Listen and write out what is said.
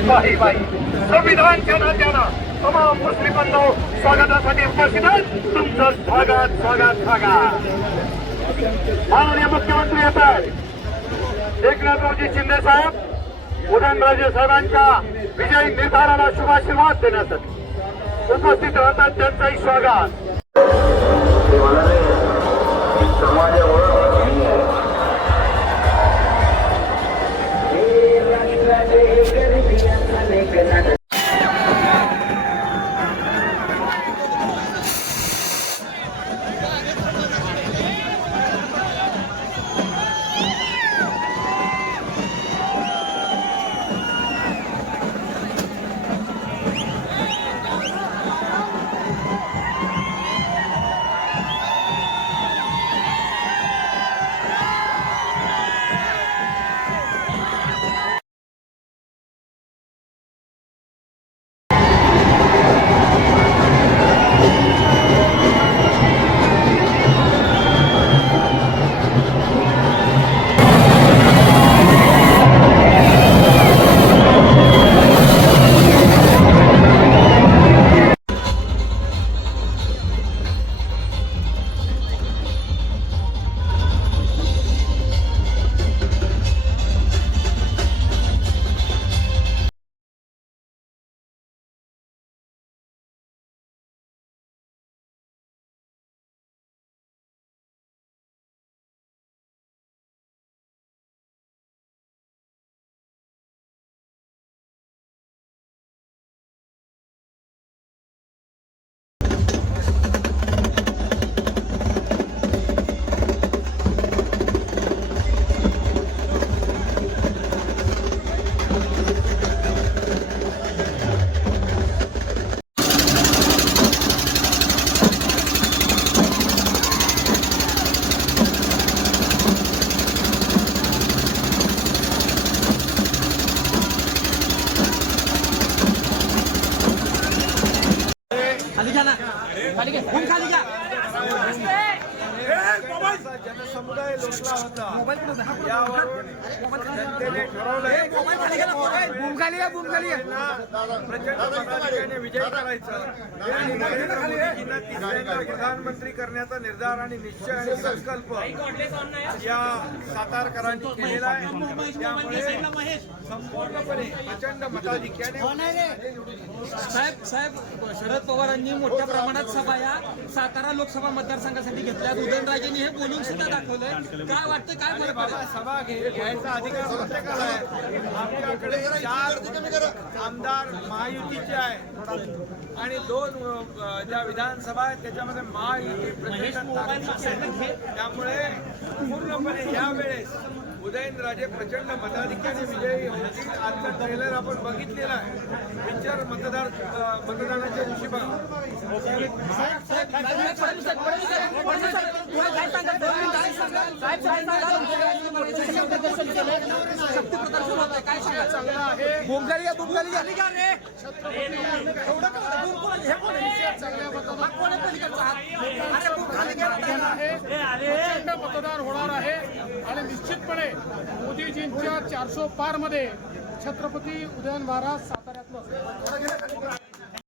संविधान बाई संविधानच्या नात्यानं तमाम मुस्लिम स्वागतासाठी उपस्थित आहेत तुमचं स्वागत स्वागत स्वागत माननीय मुख्यमंत्री येतात एकनाथरावजी शिंदे साहेब उदयनराजे साहेबांच्या विजयी निर्धाराला शुभाशीर्वाद देण्यासाठी उपस्थित राहतात त्यांचाही स्वागत. खाली घ्या फोन खाली घ्या जनसमुदाय लोटला होता. यावर जनतेने प्रचंड मताधिक्याने विजय करायचा. आणि नरेंद्र मोदीजींना तिसऱ्यांदा प्रधानमंत्री करण्याचा निर्धार आणि निश्चय आणि संकल्प या सातारकरांनी केलेला आहे. त्यामुळे संपूर्णपणे प्रचंड मताधिक्याने साहेब साहेब शरद पवारांनी मोठ्या प्रमाणात सभा या सातारा लोकसभा मतदारसंघासाठी घेतल्या. उदयनराजेंनी हे पोलिंग सुद्धा दाखवलंय. काय वाटतं काय फरक बाबा सभा घे- घ्यायचा अधिकार प्रत्येकाला आहे. आमच्याकडे चार आमदार महायुतीचे आहे. आणि दोन अ, ज्या विधानसभा आहेत त्याच्यामध्ये महायुती प्रचंड ताकद आहे. त्यामुळे पूर्णपणे यावेळेस उदयनराजे प्रचंड मताधिक्याने विजयी होतील. आजचं ट्रेलर आपण बघितलेलं आहे. पिक्चर मतदार अ, मतदानाच्या दिवशी बघा. बूम खाली घ्या बूम खाली घ्या रे एवढं का बूम कोण हे कोण हा कोण आहे पलीकडचा हात? अरे बूम खाली घ्या प्रचंड मतदार होणार आहे. आणि निश्चितपणे मोदीजींच्या चारशे पारमध्ये छत्रपती उदयन महाराज साताऱ्यातलं